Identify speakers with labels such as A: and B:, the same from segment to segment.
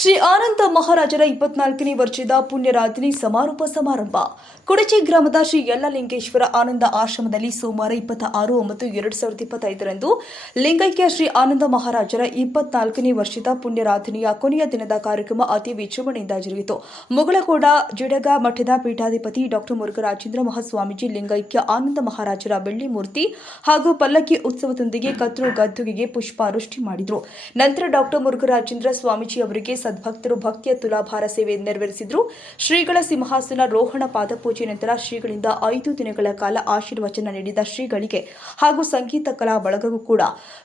A: ಶ್ರೀ ಆನಂದ ಮಹಾರಾಜರ ಇಪ್ಪತ್ನಾಲ್ಕನೇ ವರ್ಷದ ಪುಣ್ಯರಾತ್ರಿ ಸಮಾರೋಪ ಸಮಾರಂಭ. ಕುಡಚಿ ಗ್ರಾಮದ ಶ್ರೀ ಯಲ್ಲಲಿಂಗೇಶ್ವರ ಆನಂದ ಆಶ್ರಮದಲ್ಲಿ ಸೋಮವಾರ ಇಪ್ಪತ್ತ ಆರು ಒಂಬತ್ತು ಎರಡು ಸಾವಿರದ ಇಪ್ಪತ್ತೈದರಂದು ಲಿಂಗೈಕ್ಯ ಶ್ರೀ ಆನಂದ ಮಹಾರಾಜರ ಇಪ್ಪತ್ನಾಲ್ಕನೇ ವರ್ಷದ ಪುಣ್ಯರಾಧನೆಯ ಕೊನೆಯ ದಿನದ ಕಾರ್ಯಕ್ರಮ ಅತಿ ವಿಜೃಂಭಣೆಯಿಂದ ಜರುಗಿತು. ಮುಗಳಕೋಡ ಜಿಡಗ ಮಠದ ಪೀಠಾಧಿಪತಿ ಡಾಕ್ಟರ್ ಮುರುಘರಾಜೇಂದ್ರ ಮಹಾಸ್ವಾಮೀಜಿ, ಲಿಂಗೈಕ್ಯ ಆನಂದ ಮಹಾರಾಜರ ಬೆಳ್ಳಿ ಮೂರ್ತಿ ಹಾಗೂ ಪಲ್ಲಕ್ಕಿ ಉತ್ಸವದೊಂದಿಗೆ ಕತ್ರು ಗದ್ದುಗೆಗೆ ಪುಷ್ಪಾವೃಷ್ಟಿ ಮಾಡಿದರು. ನಂತರ ಡಾಕ್ಟರ್ ಮುರುಘರಾಜೇಂದ್ರ ಸ್ವಾಮೀಜಿ ಅವರಿಗೆ ಸದ್ಭಕ್ತರು ಭಕ್ತಿಯ ತುಲಾಭಾರ ಸೇವೆ ನೆರವೇರಿಸಿದ್ರು. ಶ್ರೀಗಳ ಸಿಂಹಾಸನ ರೋಹಣ ಪಾದಪೂಜೆ ನಂತರ ಶ್ರೀಗಳಿಂದ ಐದು ದಿನಗಳ ಕಾಲ ಆಶೀರ್ವಚನ ನೀಡಿದ ಶ್ರೀಗಳಿಗೆ ಹಾಗೂ ಸಂಗೀತ ಕಲಾ ಬಳಗಗೂ ಕೂಡ.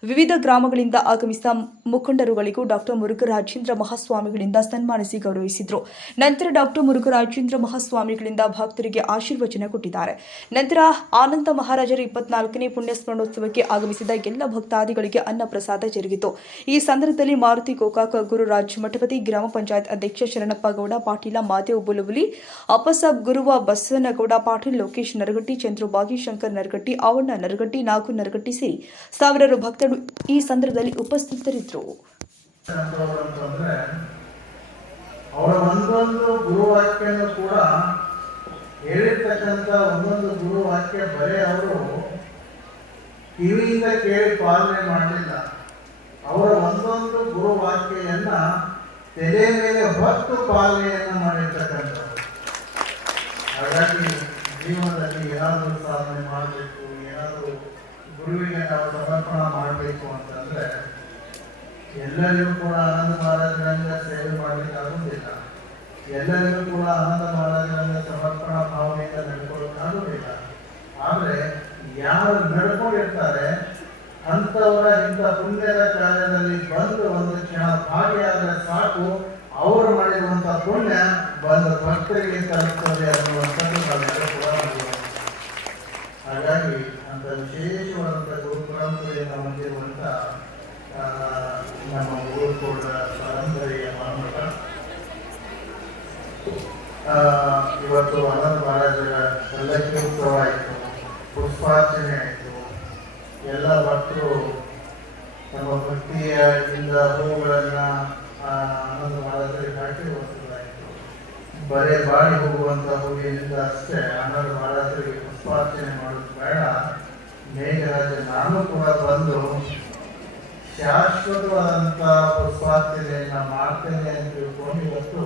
A: ವಿವಿಧ ಗ್ರಾಮಗಳಿಂದ ಆಗಮಿಸಿದ ಮುಖಂಡರುಗಳಿಗೂ ಡಾಕ್ಟರ್ ಮುರುಘರಾಜೇಂದ್ರ ಮಹಾಸ್ವಾಮಿಗಳಿಂದ ಸನ್ಮಾನಿಸಿ ಗೌರವಿಸಿದ್ರು. ನಂತರ ಡಾಕ್ಟರ್ ಮುರುಘರಾಜೇಂದ್ರ ಮಹಾಸ್ವಾಮಿಗಳಿಂದ ಭಕ್ತರಿಗೆ ಆಶೀರ್ವಚನ ಕೊಟ್ಟಿದ್ದಾರೆ. ನಂತರ ಆನಂದ ಮಹಾರಾಜರ ಇಪ್ಪತ್ನಾಲ್ಕನೇ ಪುಣ್ಯ ಸ್ಮರಣೋತ್ಸವಕ್ಕೆ ಆಗಮಿಸಿದ ಎಲ್ಲ ಭಕ್ತಾದಿಗಳಿಗೆ ಅನ್ನ ಪ್ರಸಾದ ಜರುಗಿತು. ಈ ಸಂದರ್ಭದಲ್ಲಿ ಮಾರುತಿ ಗೋಕಾಕ ಗುರುರಾಜ್ ಮಠಪತಿ ಗ್ರಾಮ ಪಂಚಾಯತ್ ಅಧ್ಯಕ್ಷ ಶರಣಪ್ಪ ಗೌಡ ಪಾಟೀಲ ಮಾದೇವ್ ಬುಲುಬುಲಿ ಅಪ್ಪಸಾಬ್ ಗುರುವ ಬಸನಗೌಡ, ಪಾಟೀಲ್ ಲೋಕೇಶ್ ನರಗಟ್ಟಿ, ಚಂದ್ರು ಶಂಕರ್ ನರಗಟ್ಟಿ ಅವಣ್ಣ ನರಗಟ್ಟಿ, ನಾಗು ನರಗಟ್ಟಿ ಸೇರಿ ಸಾವಿರಾರು ಭಕ್ತರು ಈ ಸಂದರ್ಭದಲ್ಲಿ ಉಪಸ್ಥಿತರಿದ್ದರು.
B: ಅವರ ಒಂದೊಂದು ಗುರುವಾಕ್ಯನೂ ಕೂಡ ಹೇಳಿರ್ತಕ್ಕಂಥ ಒಂದೊಂದು ಗುರುವಾಕ್ಯ ಬರೀ ಅವರು ಕಿವಿಯಿಂದ ಕೇಳಿ ಪಾಲನೆ ಮಾಡಲಿಲ್ಲ ಅವರ ಒಂದೊಂದು ಗುರುವಾಕ್ಯೆಯನ್ನ ತಲೆ ಮೇಲೆ ಹೊತ್ತು ಪಾಲನೆಯನ್ನು ಮಾಡಿರ್ತಕ್ಕಂಥವ್ರು. ಹಾಗಾಗಿ ಜೀವನದಲ್ಲಿ ಏನಾದರೂ ಸಾಧನೆ ಮಾಡಬೇಕು, ಏನಾದರೂ ಗುರುವಿಗೆ ನಾವು ಸಮರ್ಪಣ ಮಾಡಬೇಕು ಅಂತಂದ್ರೆ ಎಲ್ಲರಿಗೂ ಕೂಡ ಆನಂದ ಮಹಾರಾಜರಿಂದ ಸೇವೆ ಮಾಡಲಿಕ್ಕೆ ಆಗುವುದಿಲ್ಲ ಎಲ್ಲರಿಗೂ ಕೂಡ ಆನಂದ ಮಹಾರಾಜರಿಂದ ಸಮರ್ಪಣಾ ಭಾವನೆಯಿಂದ ನಡ್ಕೊಳ್ಳೋಕ್ಕಾಗುವುದಿಲ್ಲ ಆದರೆ ಯಾರು ನಡ್ಕೊಂಡಿರ್ತಾರೆ, ಅಂಥವರ ಇಂಥ ಪುಣ್ಯದ ಕಾರ್ಯದಲ್ಲಿ ಬಂದು ಒಂದು ಕ್ಷಣ ಭಾಗಿಯಾದರೆ ಸಾಕು ಅವರು ಮಾಡಿರುವಂಥ ಪುಣ್ಯ ಬಂದ ಭಕ್ತರಿಗೆ ತಲುಪುತ್ತದೆ ಅನ್ನುವಂಥದ್ದು. ಹಾಗಾಗಿ ಅಂತ ವಿಶೇಷವಾದಂಥ ಗುರು ಪರಂಪರೆಯನ್ನು ಹೊಂದಿರುವಂಥ ನಮ್ಮ ಊರುಕೋಡ ಪರಂಪರೆಯ ಮಾನವ ಇವತ್ತು ಅನಂತ ಮಹಾರಾಜರ ಪಲ್ಲಕ್ಕಿ ಉತ್ಸವ ಆಯಿತು, ಪುಷ್ಪಾರ್ಚನೆ ಆಯಿತು ಎಲ್ಲ ಭಕ್ತರು ತಮ್ಮ ಭಕ್ತಿಯಿಂದ ಹೂವುಗಳನ್ನ ಆ, ಮಾಡಿದ್ರೆ ಹಾಕಿ ಹೋಗುವುದಾಯಿತು ಬರೇ ಬಾಡಿ ಹೋಗುವಂತ ಹೋಗಿನಿಂದ ಅಷ್ಟೇ ಆನಂದ ಮಹಾರಾಜರಿಗೆ ಪುಷ್ಪಾರ್ಚನೆ ಮಾಡೋದು ಬೇಡ. ಮೇಘರಾಜ ನಾನು ಕೂಡ ಬಂದು ಶಾಶ್ವತವಾದಂಥ ಪುಷ್ಪಾರ್ಚನೆಯನ್ನ ಮಾಡ್ತೇನೆ ಅಂತ ತಿಳ್ಕೊಂಡು ಇವತ್ತು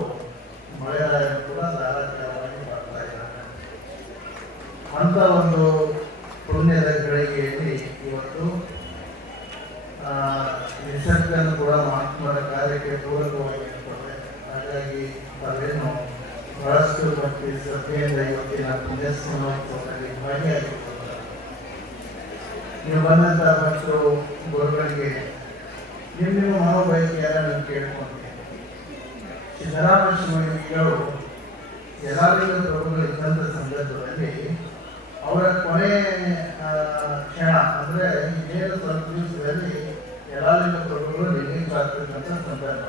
B: ಮಳೆರಾಯ ಕೂಡ ಧಾರಾಕಾರವಾಗಿ ಬರ್ತಾ ಇದ್ದಾರೆ ಅಂತ ಒಂದು ಪುಣ್ಯದ ಗಳಿಗೆಯಲ್ಲಿ ಇವತ್ತು ಆ, ನಿಸರ್ಗನ ಕೂಡ ಕಾರ್ಯಕ್ಕೆ ಪೂರಕವಾಗಿ ಇರ್ತದೆ ಹಾಗಾಗಿ ತಾವೇನು ಬಹಳಷ್ಟು ಮತ್ತು ಶ್ರದ್ಧೆಯಿಂದ ಇವತ್ತಿನ ಪುಣ್ಯಸ್ಮರಣೋತ್ಸವದಲ್ಲಿ ಭಾಗಿಯಾಗಿರ್ತಾರೆ ನೀವು ಬಂದಂತಹ ಭಕ್ತರು ಗುರುಗಳಿಗೆ ನಿಮ್ಮ ನಿಮ್ಮ ಮನೋಬಯಕೆಯನ್ನು ನೀವು ಕೇಳ್ಕೊಂತೀನಿ ಸಿದ್ದರಾಮ ಯಲಾಲಿಂಗ ಪ್ರಭುಗಳು ಇದ್ದಂಥ ಸಂದರ್ಭದಲ್ಲಿ ಅವರ ಕೊನೆ ಕ್ಷಣ, ಅಂದ್ರೆ ಇನ್ನೇನು ಸ್ವಲ್ಪ ದಿವಸದಲ್ಲಿ ಯಲಾಲಿಂಗ ಪ್ರಭುಗಳು ಅಂತ ಸಂದರ್ಭ.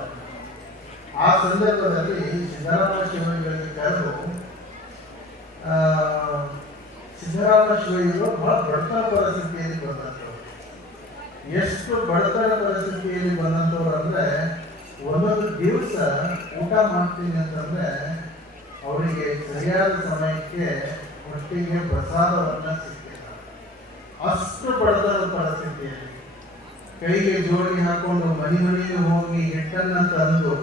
B: ಆ ಸಂದರ್ಭದಲ್ಲಿ ಸಿದ್ದರಾಮ ಶಿವಯ್ಯಗಳಿಗೆ ಕರೆದು ಸಿದ್ದರಾಮ ಶಿವಯ್ಯರು ಬಹಳ ಬಡತನ ಪರಿಸ್ಥಿತಿಯಲ್ಲಿ ಬಂದಂಥವ್ರು ಎಷ್ಟು ಬಡತನ ಪರಿಸ್ಥಿತಿಯಲ್ಲಿ ಬಂದಂಥವ್ರು ಅಂದರೆ, ಒಂದೊಂದು ದಿವಸ ಊಟ ಮಾಡ್ತೀನಿ ಅಂತಂದರೆ, ಅವರಿಗೆ ಸರಿಯಾದ ಸಮಯಕ್ಕೆ ಹೊಟ್ಟಿಗೆ ಪ್ರಸಾದವನ್ನ ಸಿಗ್ತಿಲ್ಲ ಅಷ್ಟು ಬಡತನ ಪರಿಸ್ಥಿತಿಯಲ್ಲಿ. ಕೈಗೆ ಜೋಡಿ ಹಾಕೊಂಡು ಮನಿ ಮನೆಗೆ ಹೋಗಿ ಹಿಟ್ಟನ್ನ ತಂದು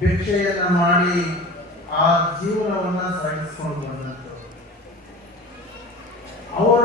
B: ಭಿಕ್ಷೆಯನ್ನ ಮಾಡಿ ಆ ಜೀವನವನ್ನ ಸಾಗಿಸ್ಕೊಂಡು ಬಂದಂತ ಅವರು